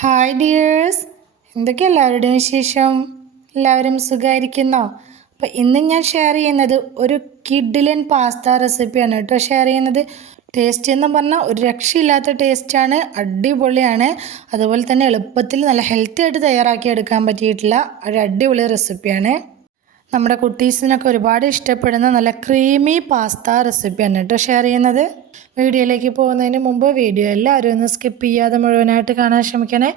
Hi dears, എന്തൊക്കെ എല്ലാവരുടെയും വിശേഷം? എല്ലാവരും സുഖമായിരിക്കുന്നോ? അപ്പോൾ ഇന്ന് ഞാൻ ഷെയർ ചെയ്യുന്നത് ഒരു കിഡിലൻ പാസ്ത റെസിപ്പിയാണ് കേട്ടോ ഷെയർ ചെയ്യുന്നത്. ടേസ്റ്റ് എന്ന് പറഞ്ഞാൽ ഒരു രക്ഷയില്ലാത്ത ടേസ്റ്റാണ്, അടിപൊളിയാണ്. അതുപോലെ തന്നെ എളുപ്പത്തിൽ നല്ല ഹെൽത്തി ആയിട്ട് തയ്യാറാക്കി എടുക്കാൻ പറ്റിയിട്ടുള്ള ഒരു അടിപൊളി റെസിപ്പിയാണ്. നമ്മുടെ കുട്ടീസിനൊക്കെ ഒരുപാട് ഇഷ്ടപ്പെടുന്ന നല്ല ക്രീമി പാസ്ത റെസിപ്പിയാണ് കേട്ടോ ഷെയർ ചെയ്യുന്നത്. വീഡിയോയിലേക്ക് പോകുന്നതിന് മുമ്പ് വീഡിയോ എല്ലാവരും ഒന്ന് സ്കിപ്പ് ചെയ്യാതെ മുഴുവനായിട്ട് കാണാൻ ശ്രമിക്കണേ.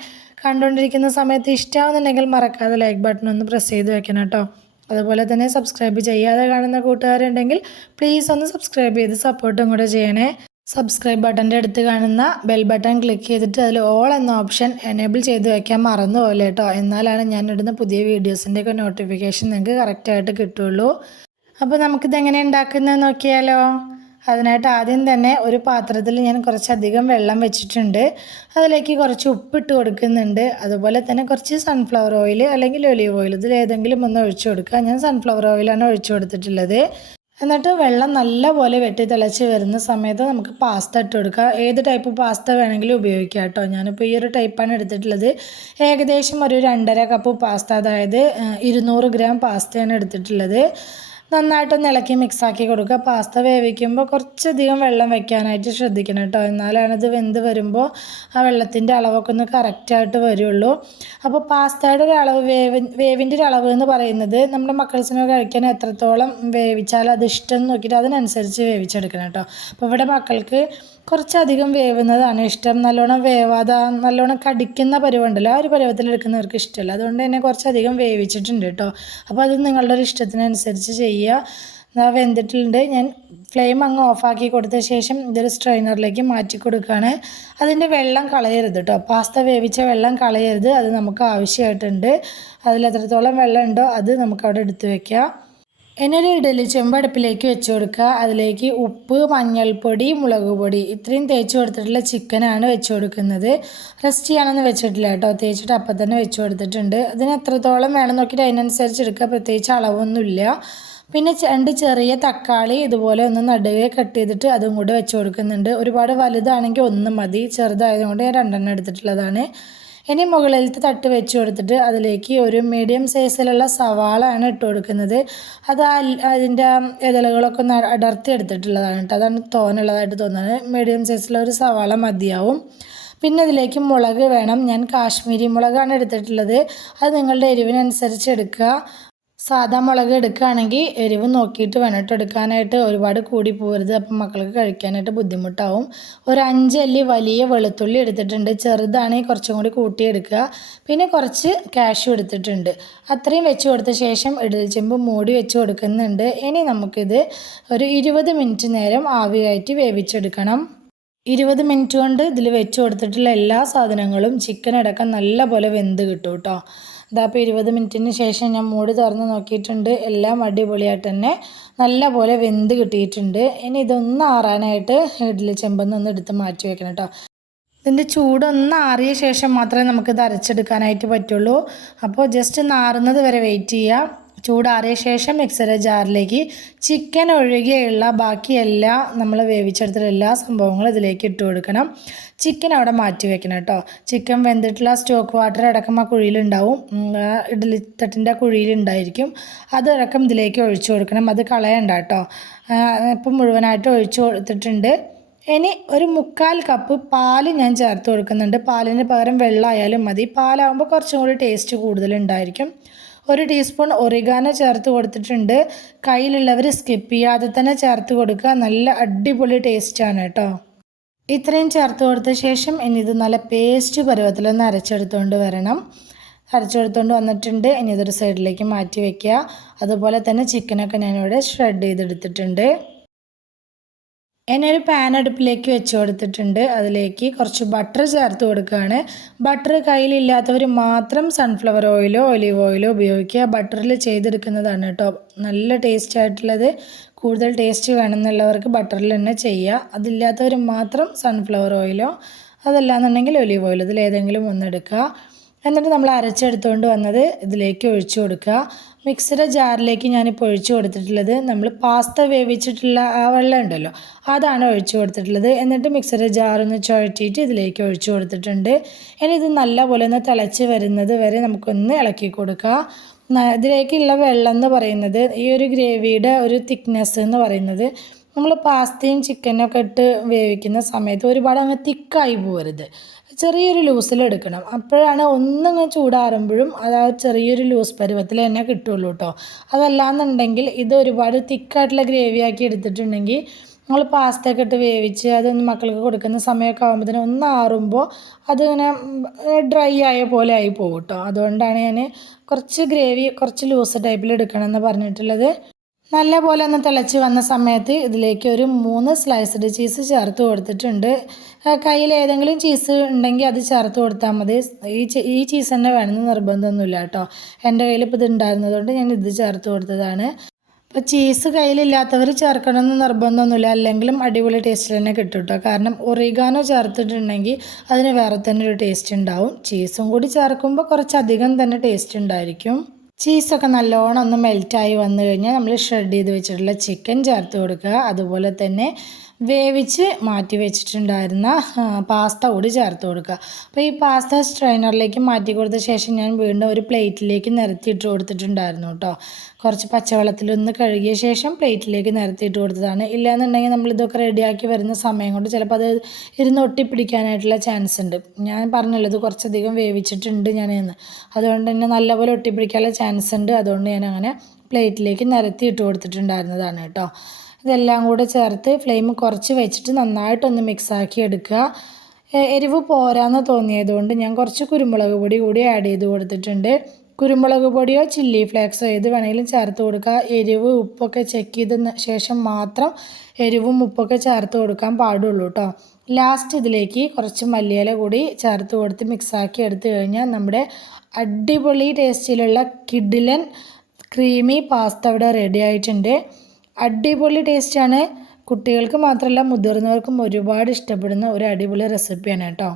കണ്ടുകൊണ്ടിരിക്കുന്ന സമയത്ത് ഇഷ്ടമാവുന്നുണ്ടെങ്കിൽ മറക്കാതെ ലൈക്ക് ബട്ടൺ ഒന്ന് പ്രസ് ചെയ്ത് വെക്കണം കേട്ടോ. അതുപോലെ തന്നെ സബ്സ്ക്രൈബ് ചെയ്യാതെ കാണുന്ന കൂട്ടുകാരുണ്ടെങ്കിൽ പ്ലീസ് ഒന്ന് സബ്സ്ക്രൈബ് ചെയ്ത് സപ്പോർട്ടും കൂടെ ചെയ്യണേ. സബ്സ്ക്രൈബ് ബട്ടൻ്റെ അടുത്ത് കാണുന്ന ബെൽ ബട്ടൺ ക്ലിക്ക് ചെയ്തിട്ട് അതിൽ ഓൾ എന്ന ഓപ്ഷൻ എനേബിൾ ചെയ്ത് വയ്ക്കാൻ മറന്നു പോലെ കേട്ടോ. എന്നാലാണ് ഞാൻ ഇടുന്ന പുതിയ വീഡിയോസിൻ്റെയൊക്കെ നോട്ടിഫിക്കേഷൻ നിങ്ങൾക്ക് കറക്റ്റായിട്ട് കിട്ടുള്ളൂ. അപ്പോൾ നമുക്കിതെങ്ങനെ ഉണ്ടാക്കുന്നത് നോക്കിയാലോ. അതിനായിട്ട് ആദ്യം തന്നെ ഒരു പാത്രത്തിൽ ഞാൻ കുറച്ചധികം വെള്ളം വെച്ചിട്ടുണ്ട്. അതിലേക്ക് കുറച്ച് ഉപ്പിട്ട് കൊടുക്കുന്നുണ്ട്. അതുപോലെ തന്നെ കുറച്ച് സൺഫ്ലവർ ഓയിൽ അല്ലെങ്കിൽ ഒലീവ് ഓയിൽ, ഇതിലേതെങ്കിലും ഒന്ന് ഒഴിച്ചു കൊടുക്കുക. ഞാൻ സൺഫ്ലവർ ഓയിലാണ് ഒഴിച്ചു കൊടുത്തിട്ടുള്ളത്. എന്നിട്ട് വെള്ളം നല്ലപോലെ വെട്ടി തിളച്ച് വരുന്ന സമയത്ത് നമുക്ക് പാസ്ത ഇട്ട് കൊടുക്കുക. ഏത് ടൈപ്പ് പാസ്ത വേണമെങ്കിലും ഉപയോഗിക്കാം കേട്ടോ. ഞാനിപ്പോൾ ഈ ഒരു ടൈപ്പാണ് എടുത്തിട്ടുള്ളത്. ഏകദേശം ഒരു 2.5 കപ്പ് പാസ്ത, അതായത് 200 ഗ്രാം പാസ്തയാണ് എടുത്തിട്ടുള്ളത്. നന്നായിട്ടൊന്ന് ഇളക്കി മിക്സാക്കി കൊടുക്കുക. പാസ്ത വേവിക്കുമ്പോൾ കുറച്ചധികം വെള്ളം വെക്കാനായിട്ട് ശ്രദ്ധിക്കണം കേട്ടോ. എന്നാലാണ് ഇത് വെന്ത് വരുമ്പോൾ ആ വെള്ളത്തിൻ്റെ അളവൊക്കെ ഒന്ന് കറക്റ്റായിട്ട് വരുള്ളൂ. അപ്പോൾ പാസ്തയുടെ ഒരു അളവ്, വേവിൻ്റെ ഒരു അളവ് എന്ന് പറയുന്നത് നമ്മുടെ മക്കൾസിനൊക്കെ കഴിക്കാൻ എത്രത്തോളം വേവിച്ചാൽ അത് ഇഷ്ടം നോക്കിയിട്ട് അതിനനുസരിച്ച് വേവിച്ചെടുക്കണം കേട്ടോ. അപ്പോൾ ഇവിടെ മക്കൾക്ക് കുറച്ചധികം വേവുന്നതാണ് ഇഷ്ടം. നല്ലോണം വേവാതെ നല്ലോണം കടിക്കുന്ന പരുവുണ്ടല്ലോ, ആ ഒരു പരുവത്തിലെടുക്കുന്നവർക്ക് ഇഷ്ടമല്ല. അതുകൊണ്ട് തന്നെ കുറച്ചധികം വേവിച്ചിട്ടുണ്ട് കേട്ടോ. അപ്പോൾ അത് നിങ്ങളുടെ ഒരു ഇഷ്ടത്തിനനുസരിച്ച് ചെയ്യുക. വെന്തിട്ടുണ്ട്. ഞാൻ ഫ്ലെയിം അങ്ങ് ഓഫാക്കി കൊടുത്ത ശേഷം ഇതൊരു സ്ട്രെയിനറിലേക്ക് മാറ്റി കൊടുക്കുകയാണ്. അതിൻ്റെ വെള്ളം കളയരുത് കേട്ടോ. പാസ്ത വേവിച്ച വെള്ളം കളയരുത്, അത് നമുക്ക് ആവശ്യമായിട്ടുണ്ട്. അതിലെത്രത്തോളം വെള്ളം ഉണ്ടോ അത് നമുക്കവിടെ എടുത്ത് വയ്ക്കാം. ഇനി ഒരു ഇഡലി ചെമ്പ് അടുപ്പിലേക്ക് വെച്ച് കൊടുക്കുക. അതിലേക്ക് ഉപ്പ്, മഞ്ഞൾപ്പൊടി, മുളക് പൊടി ഇത്രയും തേച്ച് കൊടുത്തിട്ടുള്ള ചിക്കനാണ് വെച്ച് കൊടുക്കുന്നത്. റെസ്റ്റ് ചെയ്യാനൊന്നും വെച്ചിട്ടില്ല കേട്ടോ, തേച്ചിട്ട് അപ്പം തന്നെ വെച്ച് കൊടുത്തിട്ടുണ്ട്. അതിന് എത്രത്തോളം വേണം നോക്കിയിട്ട് അതിനനുസരിച്ച് എടുക്കുക, പ്രത്യേകിച്ച് അളവൊന്നുമില്ല. പിന്നെ 2 ചെറിയ തക്കാളി ഇതുപോലെ ഒന്ന് നടുവേ കട്ട് ചെയ്തിട്ട് അതും കൂടെ വെച്ച് കൊടുക്കുന്നുണ്ട്. ഒരുപാട് വലുതാണെങ്കിൽ 1 മതി, ചെറുതായതുകൊണ്ട് ഞാൻ 2 എടുത്തിട്ടുള്ളതാണ്. ഇനി മുകളിലത്തെ തട്ട് വെച്ച് കൊടുത്തിട്ട് അതിലേക്ക് ഒരു മീഡിയം സൈസിലുള്ള സവാളയാണ് ഇട്ട് കൊടുക്കുന്നത്. അത് അതിൻ്റെ ഇതളുകളൊക്കെ ഒന്ന് അടർത്തി എടുത്തിട്ടുള്ളതാണ് കേട്ടോ. അതാണ് തോനുള്ളതായിട്ട് തോന്നുന്നത്. മീഡിയം സൈസിലുള്ള ഒരു സവാള മതിയാവും. പിന്നെ ഇതിലേക്ക് മുളക് വേണം. ഞാൻ കാശ്മീരി മുളകാണ് എടുത്തിട്ടുള്ളത്. അത് നിങ്ങളുടെ എരിവിനനുസരിച്ച് എടുക്കുക. സാധാ മുളക് എടുക്കുകയാണെങ്കിൽ എരിവ് നോക്കിയിട്ട് വേണം കേട്ടോ എടുക്കാനായിട്ട്. ഒരുപാട് കൂടി പോകരുത്, അപ്പം മക്കൾക്ക് കഴിക്കാനായിട്ട് ബുദ്ധിമുട്ടാവും. ഒരു 5 അല്ലി വലിയ വെളുത്തുള്ളി എടുത്തിട്ടുണ്ട്. ചെറുതാണെങ്കിൽ കുറച്ചും കൂടി കൂട്ടിയെടുക്കുക. പിന്നെ കുറച്ച് കാഷ്യൂ എടുത്തിട്ടുണ്ട്. അത്രയും വെച്ച് കൊടുത്ത ശേഷം ഇഡലി ചെമ്പ് മൂടി വെച്ച് കൊടുക്കുന്നുണ്ട്. ഇനി നമുക്കിത് ഒരു 20 മിനിറ്റ് നേരം ആവി കയറ്റി വേവിച്ചെടുക്കണം. 20 മിനിറ്റ് കൊണ്ട് ഇതിൽ വെച്ച് കൊടുത്തിട്ടുള്ള എല്ലാ സാധനങ്ങളും ചിക്കൻ അടക്കം നല്ലപോലെ വെന്ത് കിട്ടും കേട്ടോ. ഇതപ്പോൾ 20 മിനിറ്റിന് ശേഷം ഞാൻ മൂടി തുറന്ന് നോക്കിയിട്ടുണ്ട്. എല്ലാം അടിപൊളിയായിട്ട് തന്നെ നല്ലപോലെ വെന്ത് കിട്ടിയിട്ടുണ്ട്. ഇനി ഇതൊന്ന് ആറാനായിട്ട് ഇഡ്ഡലി ചെമ്പൊന്ന് എടുത്ത് മാറ്റി വെക്കണം കേട്ടോ. ഇതിൻ്റെ ചൂടൊന്ന് ആറിയ ശേഷം മാത്രമേ നമുക്കിത് അരച്ചെടുക്കാനായിട്ട് പറ്റുള്ളൂ. അപ്പോൾ ജസ്റ്റ് ഒന്ന് ആറുന്നത് വരെ വെയിറ്റ് ചെയ്യുക. ചൂടാറിയ ശേഷം മിക്സറി ജാറിലേക്ക് ചിക്കൻ ഒഴികെയുള്ള ബാക്കി നമ്മൾ വേവിച്ചെടുത്തിട്ടുള്ള എല്ലാ സംഭവങ്ങളും ഇതിലേക്ക് ഇട്ട് കൊടുക്കണം. ചിക്കൻ അവിടെ മാറ്റി വെക്കണം കേട്ടോ. ചിക്കൻ വെന്തിട്ടുള്ള സ്റ്റോക്ക് വാട്ടർ അടക്കം ആ കുഴിയിലുണ്ടാവും, ഇഡ്ഡലി തട്ടിൻ്റെ കുഴിയിലുണ്ടായിരിക്കും. അതടക്കം ഇതിലേക്ക് ഒഴിച്ചു കൊടുക്കണം. അത് കളയണ്ട കേട്ടോ. ഇപ്പം മുഴുവനായിട്ട് ഒഴിച്ചു കൊടുത്തിട്ടുണ്ട്. ഇനി ഒരു 3/4 കപ്പ് പാൽ ഞാൻ ചേർത്ത് കൊടുക്കുന്നുണ്ട്. പാലിന് പകരം വെള്ളമായാലും മതി. പാലാകുമ്പോൾ കുറച്ചും കൂടി ടേസ്റ്റ് കൂടുതലുണ്ടായിരിക്കും. 1 ടീസ്പൂൺ ഒറിഗാനോ ചേർത്ത് കൊടുത്തിട്ടുണ്ട്. കയ്യിലുള്ളവർ സ്കിപ്പ് ചെയ്യാതെ തന്നെ ചേർത്ത് കൊടുക്കുക. നല്ല അടിപൊളി ടേസ്റ്റാണ് കേട്ടോ. ഇത്രയും ചേർത്ത് കൊടുത്ത ശേഷം ഇനി ഇത് നല്ല പേസ്റ്റ് പരുവത്തിലൊന്ന് അരച്ചെടുത്തുകൊണ്ട് വരണം. അരച്ചെടുത്തുകൊണ്ട് വന്നിട്ടുണ്ട്. ഇനി ഇതൊരു സൈഡിലേക്ക് മാറ്റി വയ്ക്കുക. അതുപോലെ തന്നെ ചിക്കനൊക്കെ ഞാനിവിടെ ഷ്രെഡ് ചെയ്തെടുത്തിട്ടുണ്ട്. ഇനി ഒരു പാൻ അടുപ്പിലേക്ക് വെച്ച് കൊടുത്തിട്ടുണ്ട്. അതിലേക്ക് കുറച്ച് ബട്ടർ ചേർത്ത് കൊടുക്കുകയാണ്. ബട്ടർ കയ്യിലില്ലാത്തവർ മാത്രം സൺഫ്ലവർ ഓയിലോ ഒലീവ് ഓയിലോ ഉപയോഗിക്കുക. ബട്ടറിൽ ചെയ്തെടുക്കുന്നതാണ് കേട്ടോ നല്ല ടേസ്റ്റ് ആയിട്ടുള്ളത്. കൂടുതൽ ടേസ്റ്റ് വേണമെന്നുള്ളവർക്ക് ബട്ടറിൽ തന്നെ ചെയ്യുക. അതില്ലാത്തവർ മാത്രം സൺഫ്ലവർ ഓയിലോ അതല്ലാന്നുണ്ടെങ്കിൽ ഒലീവ് ഓയിലോ ഇതിലേതെങ്കിലും ഒന്ന് എടുക്കുക. എന്നിട്ട് നമ്മൾ അരച്ചെടുത്തുകൊണ്ട് വന്നത് ഇതിലേക്ക് ഒഴിച്ചു കൊടുക്കുക. മിക്സിയുടെ ജാറിലേക്ക് ഞാനിപ്പോൾ ഒഴിച്ചു കൊടുത്തിട്ടുള്ളത് നമ്മൾ പാസ്ത വേവിച്ചിട്ടുള്ള ആ വെള്ളം ഉണ്ടല്ലോ അതാണ് ഒഴിച്ചു കൊടുത്തിട്ടുള്ളത്. എന്നിട്ട് മിക്സിയുടെ ജാറൊന്ന് ചുഴറ്റിയിട്ട് ഇതിലേക്ക് ഒഴിച്ചു കൊടുത്തിട്ടുണ്ട്. ഇനി ഇത് നല്ലപോലെ ഒന്ന് തിളച്ച് വരുന്നത് വരെ നമുക്കൊന്ന് ഇളക്കി കൊടുക്കുക. ഇതിലേക്കുള്ള വെള്ളം എന്ന് പറയുന്നത് ഈ ഒരു ഗ്രേവിയുടെ ഒരു തിക്നെസ് എന്ന് പറയുന്നത് നമ്മൾ പാസ്തയും ചിക്കനൊക്കെ ഇട്ട് വേവിക്കുന്ന സമയത്ത് ഒരുപാട് അങ്ങ് തിക്കായി പോകരുത്, ചെറിയൊരു ലൂസിലെടുക്കണം. അപ്പോഴാണ് ഒന്നങ്ങ് ചൂടാറുമ്പോഴും അത് ആ ചെറിയൊരു ലൂസ് പരുവത്തിൽ തന്നെ കിട്ടുള്ളൂ കേട്ടോ. അതല്ലാന്നുണ്ടെങ്കിൽ ഇത് ഒരുപാട് തിക്കായിട്ടുള്ള ഗ്രേവിയാക്കി എടുത്തിട്ടുണ്ടെങ്കിൽ നമ്മൾ പാസ്തയൊക്കെ ഇട്ട് വേവിച്ച് അതൊന്ന് മക്കൾക്ക് കൊടുക്കുന്ന സമയമൊക്കെ ആകുമ്പോഴത്തേനും ഒന്ന് ആറുമ്പോൾ അതിങ്ങനെ ഡ്രൈ ആയ പോലെ ആയി പോകും കേട്ടോ. അതുകൊണ്ടാണ് ഞാൻ കുറച്ച് ഗ്രേവി കുറച്ച് ലൂസ് ടൈപ്പിൽ എടുക്കണമെന്ന് പറഞ്ഞിട്ടുള്ളത്. നല്ല പോലെ ഒന്ന് തിളച്ച് വന്ന സമയത്ത് ഇതിലേക്ക് ഒരു 3 സ്ലൈസ്ഡ് ചീസ് ചേർത്ത് കൊടുത്തിട്ടുണ്ട്. കയ്യിൽ ഏതെങ്കിലും ചീസ് ഉണ്ടെങ്കിൽ അത് ചേർത്ത് കൊടുത്താൽ മതി. ഈ ചീസ് തന്നെ വേണമെന്ന് നിർബന്ധമൊന്നുമില്ല കേട്ടോ. എൻ്റെ കയ്യിൽ ഇപ്പോൾ ഇത് ഉണ്ടായിരുന്നതുകൊണ്ട് ഞാൻ ഇത് ചേർത്ത് കൊടുത്തതാണ്. അപ്പോൾ ചീസ് കയ്യിലില്ലാത്തവർ ചേർക്കണമെന്ന് നിർബന്ധമൊന്നുമില്ല, അല്ലെങ്കിലും അടിപൊളി ടേസ്റ്റ് തന്നെ കിട്ടും കേട്ടോ. കാരണം ഒറിഗാനോ ചേർത്തിട്ടുണ്ടെങ്കിൽ അതിന് വേറെ തന്നെ ഒരു ടേസ്റ്റ് ഉണ്ടാവും. ചീസും കൂടി ചേർക്കുമ്പോൾ കുറച്ചധികം തന്നെ ടേസ്റ്റ് ഉണ്ടായിരിക്കും. ചീസൊക്കെ നല്ലോണം ഒന്ന് മെൽറ്റായി വന്നു കഴിഞ്ഞാൽ നമ്മൾ ഷ്രെഡ് ചെയ്ത് വെച്ചിട്ടുള്ള ചിക്കൻ ചേർത്ത് കൊടുക്കുക. അതുപോലെ തന്നെ വേവിച്ച് മാറ്റി വെച്ചിട്ടുണ്ടായിരുന്ന പാസ്ത കൂടി ചേർത്ത് കൊടുക്കുക. അപ്പോൾ ഈ പാസ്ത സ്ട്രെയിനറിലേക്ക് മാറ്റി കൊടുത്ത ശേഷം ഞാൻ വീണ്ടും ഒരു പ്ലേറ്റിലേക്ക് നിരത്തിയിട്ട് കൊടുത്തിട്ടുണ്ടായിരുന്നു കേട്ടോ. കുറച്ച് പച്ചവെള്ളത്തിലൊന്ന് കഴുകിയ ശേഷം പ്ലേറ്റിലേക്ക് നിരത്തിയിട്ട് കൊടുത്തതാണ്. ഇല്ലയെന്നുണ്ടെങ്കിൽ നമ്മളിതൊക്കെ റെഡിയാക്കി വരുന്ന സമയം കൊണ്ട് ചിലപ്പോൾ അത് ഇരുന്ന് ഒട്ടിപ്പിടിക്കാനായിട്ടുള്ള ചാൻസ് ഉണ്ട്. ഞാൻ പറഞ്ഞല്ലോ ഇത് കുറച്ചധികം വേവിച്ചിട്ടുണ്ട് ഞാനെന്ന്, അതുകൊണ്ട് തന്നെ നല്ലപോലെ ഒട്ടിപ്പിടിക്കാനുള്ള ചാൻസ് ഉണ്ട്. അതുകൊണ്ട് ഞാൻ അങ്ങനെ പ്ലേറ്റിലേക്ക് നിരത്തിയിട്ട് കൊടുത്തിട്ടുണ്ടായിരുന്നതാണ് കേട്ടോ. ഇതെല്ലാം കൂടെ ചേർത്ത് ഫ്ലെയിം കുറച്ച് വെച്ചിട്ട് നന്നായിട്ടൊന്ന് മിക്സാക്കി എടുക്കുക. എരിവ് പോരാന്ന് തോന്നിയതുകൊണ്ട് ഞാൻ കുറച്ച് കുരുമുളക് പൊടി കൂടി ആഡ് ചെയ്ത് കൊടുത്തിട്ടുണ്ട്. കുരുമുളക് പൊടിയോ ചില്ലി ഫ്ലേക്സോ ഏത് വേണമെങ്കിലും ചേർത്ത് കൊടുക്കുക. എരിവ് ഉപ്പൊക്കെ ചെക്ക് ചെയ്ത ശേഷം മാത്രം എരിവും ഉപ്പൊക്കെ ചേർത്ത് കൊടുക്കാൻ പാടുള്ളൂ കേട്ടോ. ലാസ്റ്റ് ഇതിലേക്ക് കുറച്ച് മല്ലിയില കൂടി ചേർത്ത് കൊടുത്ത് മിക്സാക്കി എടുത്തു കഴിഞ്ഞാൽ നമ്മുടെ അടിപൊളി ടേസ്റ്റിലുള്ള കിഡിലൻ ക്രീമി പാസ്ത ഇവിടെ റെഡി ആയിട്ടുണ്ട്. അടിപൊളി ടേസ്റ്റാണ്. കുട്ടികൾക്ക് മാത്രമല്ല മുതിർന്നവർക്കും ഒരുപാട് ഇഷ്ടപ്പെടുന്ന ഒരു അടിപൊളി റെസിപ്പിയാണ് കേട്ടോ.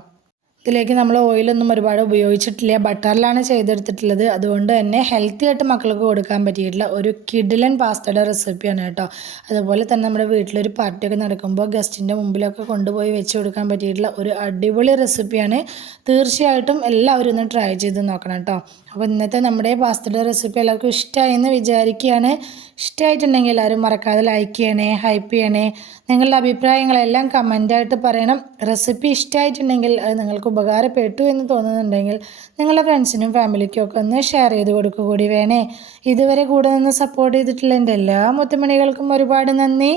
ഇതിലേക്ക് നമ്മൾ ഓയിലൊന്നും ഒരുപാട് ഉപയോഗിച്ചിട്ടില്ല, ബട്ടറിലാണ് ചെയ്തെടുത്തിട്ടുള്ളത്. അതുകൊണ്ട് തന്നെ ഹെൽത്തി ആയിട്ട് മക്കൾക്ക് കൊടുക്കാൻ പറ്റിയിട്ടുള്ള ഒരു കിഡിലൻ പാസ്തയുടെ റെസിപ്പിയാണ് കേട്ടോ. അതുപോലെ തന്നെ നമ്മുടെ വീട്ടിലൊരു പാർട്ടിയൊക്കെ നടക്കുമ്പോൾ ഗസ്റ്റിൻ്റെ മുമ്പിലൊക്കെ കൊണ്ടുപോയി വെച്ച് കൊടുക്കാൻ പറ്റിയിട്ടുള്ള ഒരു അടിപൊളി റെസിപ്പിയാണ്. തീർച്ചയായിട്ടും എല്ലാവരും ഒന്ന് ട്രൈ ചെയ്ത് നോക്കണം കേട്ടോ. അപ്പോൾ ഇന്നത്തെ നമ്മുടെ പാസ്തയുടെ റെസിപ്പി എല്ലാവർക്കും ഇഷ്ടമായി എന്ന് വിചാരിക്കുകയാണ്. ഇഷ്ടമായിട്ടുണ്ടെങ്കിൽ എല്ലാവരും മറക്കാതെ ലൈക്ക് ചെയ്യണേ, ഹൈപ്പ് ചെയ്യണേ. നിങ്ങളുടെ അഭിപ്രായങ്ങളെല്ലാം കമൻ്റായിട്ട് പറയണം. റെസിപ്പി ഇഷ്ടമായിട്ടുണ്ടെങ്കിൽ അത് നിങ്ങൾക്ക് ഉപകാരപ്പെട്ടു എന്ന് തോന്നുന്നുണ്ടെങ്കിൽ നിങ്ങളുടെ ഫ്രണ്ട്സിനും ഫാമിലിക്കും ഒക്കെ ഒന്ന് ഷെയർ ചെയ്ത് കൊടുക്കുക കൂടി വേണേ. ഇതുവരെ കൂടെ നിന്ന് സപ്പോർട്ട് ചെയ്തിട്ടുള്ള എൻ്റെ എല്ലാ മുത്തുമണികൾക്കും ഒരുപാട് നന്ദി.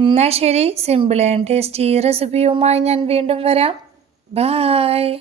എന്നാൽ ശരി, സിമ്പിൾ ആൻഡ് ടേസ്റ്റി റെസിപ്പിയുമായി ഞാൻ വീണ്ടും വരാം. ബായ്.